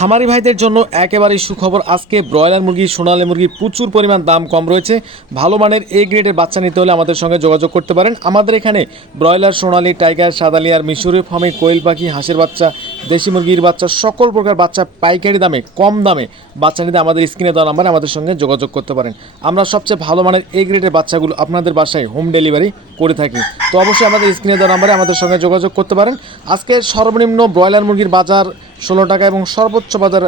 খামারি ভাইদের জন্য একেবারেই সুখবর আজকে ব্রয়লার মুরগি, সোনালী মুরগি প্রচুর পরিমাণ দাম কম রয়েছে। ভালো মানের এ গ্রেডের বাচ্চা নিতে হলে আমাদের সঙ্গে যোগাযোগ করতে পারেন। আমাদের এখানে ব্রয়লার, সোনালী, টাইগার, সাদালিয়ার মিশরি ফার্মে কোয়েল পাখি, হাঁসের বাচ্চা, দেশি মুরগির বাচ্চা, সকল প্রকার বাচ্চা পাইকারি দামে, কম দামে বাচ্চা নিতে আমাদের স্ক্রিনে দেওয়া নাম্বারে আমাদের সঙ্গে যোগাযোগ করতে পারেন। আমরা সবচেয়ে ভালো মানের এ গ্রেডের বাচ্চাগুলো আপনাদের বাসায় হোম ডেলিভারি করে থাকি। তো অবশ্যই আমাদের স্ক্রিনে দেওয়া নাম্বারে আমাদের সঙ্গে যোগাযোগ করতে পারেন। আজকে সর্বনিম্ন ব্রয়লার মুরগির বাজার ষোলো টাকা এবং সর্বোচ্চ বাজার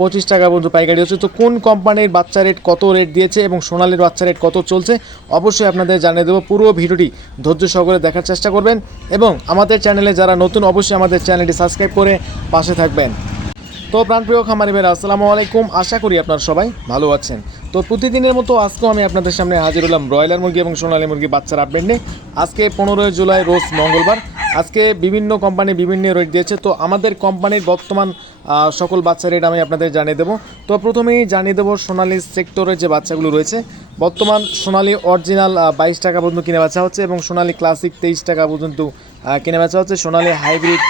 পঁচিশ টাকা পর্যন্ত পাইকারি হচ্ছে। তো কোন কোম্পানির বাচ্চা রেট কত রেট দিয়েছে এবং সোনালির বাচ্চা রেট কত চলছে, অবশ্যই আপনাদের জানিয়ে দেবো। পুরো ভিডিওটি ধৈর্য সহকারে দেখার চেষ্টা করবেন এবং আমাদের চ্যানেলে যারা নতুন, অবশ্যই আমাদের চ্যানেলটি সাবস্ক্রাইব করে পাশে থাকবেন। তো প্রাণপ্রিয় খামারি ভাইরা আসসালামু আলাইকুম। আশা করি আপনারা সবাই ভালো আছেন। তো প্রতিদিনের মতো আজকেও আমি আপনাদের সামনে হাজির হলাম ব্রয়লার মুরগি এবং সোনালী মুরগি বাচ্চার আপডেট নিয়ে। আজকে পনেরোই জুলাই, রোজ মঙ্গলবার। আজকে বিভিন্ন কোম্পানি বিভিন্ন রেট দিয়েছে, তো আমাদের কোম্পানির বর্তমান সকল বাচ্চা রেট আমি আপনাদের জানিয়ে দেবো। তো প্রথমেই জানিয়ে দেবো সোনালি সেক্টরের যে বাচ্চাগুলো রয়েছে। বর্তমান সোনালি অরিজিনাল বাইশ টাকা পর্যন্ত কিনে বেচা হচ্ছে এবং সোনালি ক্লাসিক তেইশ টাকা পর্যন্ত কিনে বেচা হচ্ছে। সোনালি হাইব্রিড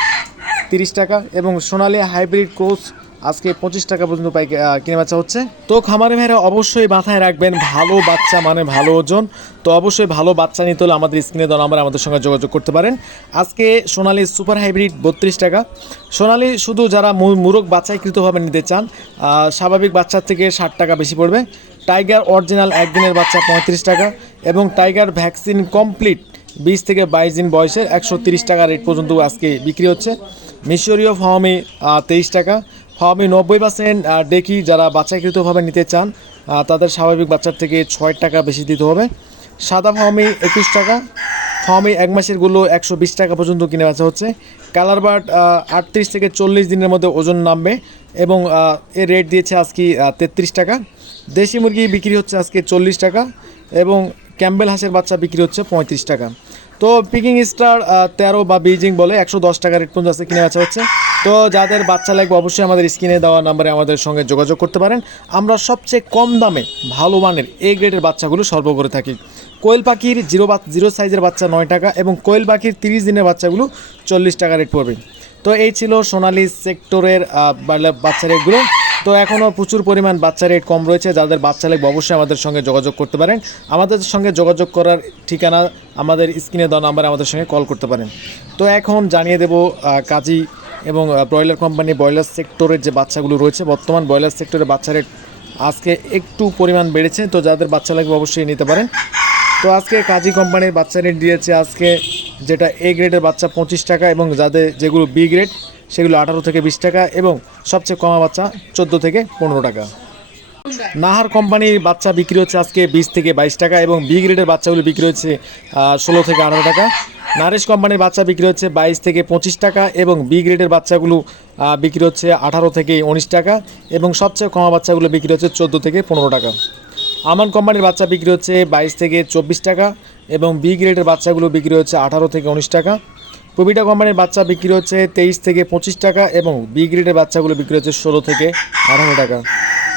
তিরিশ টাকা এবং সোনালি হাইব্রিড ক্রোস আজকে পঁচিশ টাকা পর্যন্ত পাই কিনে বাচ্চা হচ্ছে। তো খামারে ভাইরা অবশ্যই মাথায় রাখবেন, ভালো বাচ্চা মানে ভালো ওজন। তো অবশ্যই ভালো বাচ্চা নিতে হলে আমাদের স্ক্রিনে দেওয়া নাম্বার আমাদের সঙ্গে যোগাযোগ করতে পারেন। আজকে সোনালী সুপার হাইব্রিড বত্রিশ টাকা। সোনালী শুধু যারা মুরগ বাচ্চাইকৃতভাবে নিতে চান স্বাভাবিক বাচ্চার থেকে ষাট টাকা বেশি পড়বে। টাইগার অরিজিনাল একদিনের বাচ্চা পঁয়ত্রিশ টাকা এবং টাইগার ভ্যাকসিন কমপ্লিট বিশ থেকে বাইশ দিন বয়সের একশো তিরিশ টাকা রেট পর্যন্ত আজকে বিক্রি হচ্ছে। মিশরীয় ফার্মে তেইশ টাকা। ফার্মে নব্বই পার্সেন্ট দেখি যারা বাচ্চাকৃতভাবে নিতে চান তাদের স্বাভাবিক বাচ্চার থেকে ছয় টাকা বেশি দিতে হবে। সাদা ফার্মে একুশ টাকা ফার্মে এক মাসেরগুলো একশো বিশ টাকা পর্যন্ত কিনে বেচা হচ্ছে। কালার বার্ড আটত্রিশ থেকে চল্লিশ দিনের মধ্যে ওজন নামবে এবং এর রেট দিয়েছে আজকে তেত্রিশ টাকা। দেশি মুরগি বিক্রি হচ্ছে আজকে চল্লিশ টাকা এবং ক্যাম্বেল হাঁসের বাচ্চা বিক্রি হচ্ছে পঁয়ত্রিশ টাকা। তো পিকিং স্টার তেরো বা বেজিং বলে একশো দশ টাকা রেট পর্যন্ত আজকে কিনে বেচা হচ্ছে। তো যাদের বাচ্চা লাগবে অবশ্যই আমাদের স্ক্রিনে দেওয়া নাম্বারে আমাদের সঙ্গে যোগাযোগ করতে পারেন। আমরা সবচেয়ে কম দামে ভালো মানের এ গ্রেডের বাচ্চাগুলো সর্ব করে থাকি। কোয়েল পাখির জিরো বা জিরো সাইজের বাচ্চা নয় টাকা এবং কোয়েল পাখির তিরিশ দিনের বাচ্চাগুলো চল্লিশ টাকা রেট পড়বে। তো এই ছিল সোনালী সেক্টরের বাচ্চা রেটগুলো। তো এখনও প্রচুর পরিমাণ বাচ্চা রেট কম রয়েছে, যাদের বাচ্চা লাগবে অবশ্যই আমাদের সঙ্গে যোগাযোগ করতে পারেন। আমাদের সঙ্গে যোগাযোগ করার ঠিকানা আমাদের স্ক্রিনে দেওয়া নাম্বারে আমাদের সঙ্গে কল করতে পারেন। তো এখন জানিয়ে দেব কাজী এবং ব্রয়লার কোম্পানি ব্রয়লার সেক্টরের যে বাচ্চাগুলো রয়েছে, বর্তমান ব্রয়লার সেক্টরের বাচ্চা রেট আজকে একটু পরিমাণ বেড়েছে, তো যাদের বাচ্চা লাগবে অবশ্যই নিতে পারেন। তো আজকে কাজী কোম্পানির বাচ্চা রেট দিয়েছে আজকে, যেটা এ গ্রেডের বাচ্চা পঁচিশ টাকা এবং যাদের, যেগুলো বি গ্রেড সেগুলো আঠারো থেকে বিশ টাকা এবং সবচেয়ে কমা বাচ্চা চোদ্দ থেকে পনেরো টাকা। নাহার কোম্পানির বাচ্চা বিক্রি হচ্ছে আজকে বিশ থেকে বাইশ টাকা এবং বি গ্রেডের বাচ্চাগুলো বিক্রি হচ্ছে ষোলো থেকে আঠারো টাকা। নারেশ কোম্পানির বাচ্চা বিক্রি হচ্ছে বাইশ থেকে পঁচিশ টাকা এবং বি গ্রেডের বাচ্চাগুলো বিক্রি হচ্ছে আঠারো থেকে উনিশ টাকা এবং সবচেয়ে কমা বাচ্চাগুলো বিক্রি হচ্ছে চোদ্দ থেকে পনেরো টাকা। আমান কোম্পানির বাচ্চা বিক্রি হচ্ছে বাইশ থেকে চব্বিশ টাকা এবং বি গ্রেডের বাচ্চাগুলো বিক্রি হচ্ছে আঠারো থেকে উনিশ টাকা প্রবিটা কোম্পানির বাচ্চা বিক্রি হচ্ছে তেইশ থেকে পঁচিশ টাকা এবং বি গ্রেডের বাচ্চাগুলো বিক্রি হচ্ছে ষোলো থেকে আঠারো টাকা।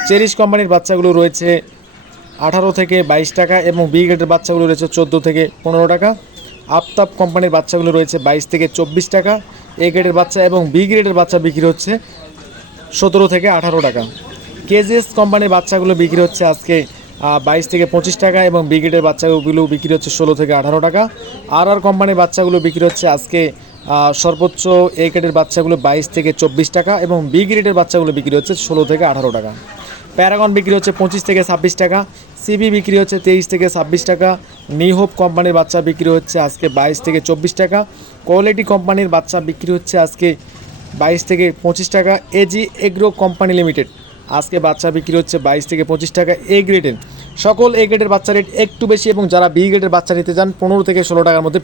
চেরিশ কোম্পানির বাচ্চাগুলো রয়েছে আঠারো থেকে বাইশ টাকা এবং বি গ্রেডের বাচ্চাগুলো রয়েছে চোদ্দ থেকে পনেরো টাকা। আফতাব কোম্পানির বাচ্চাগুলো রয়েছে বাইশ থেকে চব্বিশ টাকা। এ গ্রেডের বাচ্চা এবং বি গ্রেডের বাচ্চা বিক্রি হচ্ছে সতেরো থেকে আঠারো টাকা। কেজিএস কোম্পানির বাচ্চাগুলো বিক্রি হচ্ছে আজকে বাইশ থেকে পঁচিশ টাকা এবং ব্রিগেডের বাচ্চাগুলো বিক্রি হচ্ছে ষোলো থেকে আঠারো টাকা। আর আর কোম্পানির বাচ্চাগুলো বিক্রি হচ্ছে আজকে সর্বোচ্চ এ গ্রেডের বাচ্চাগুলো বাইশ থেকে চব্বিশ টাকা এবং বি গ্রেডের বাচ্চাগুলো বিক্রি হচ্ছে ষোলো থেকে আঠারো টাকা। প্যারাগন বিক্রি হচ্ছে পঁচিশ থেকে ছাব্বিশ টাকা সিবি বিক্রি হচ্ছে তেইশ থেকে ছাব্বিশ টাকা নিহোপ কোম্পানির বাচ্চা বিক্রি হচ্ছে আজকে বাইশ থেকে চব্বিশ টাকা কোয়ালিটি কোম্পানির বাচ্চা বিক্রি হচ্ছে আজকে বাইশ থেকে পঁচিশ টাকা এজি এগ্রো কোম্পানি লিমিটেড। আজকে বাচ্চা বিক্রি হচ্ছে বাইশ থেকে পঁচিশ টাকা এ গ্রেডের সকল এ গ্রেডের বাচ্চা রেট একটু বেশি এবং যারা বি গ্রেডের বাচ্চা নিতে চান, পনেরো থেকে ষোলো টাকার মধ্যে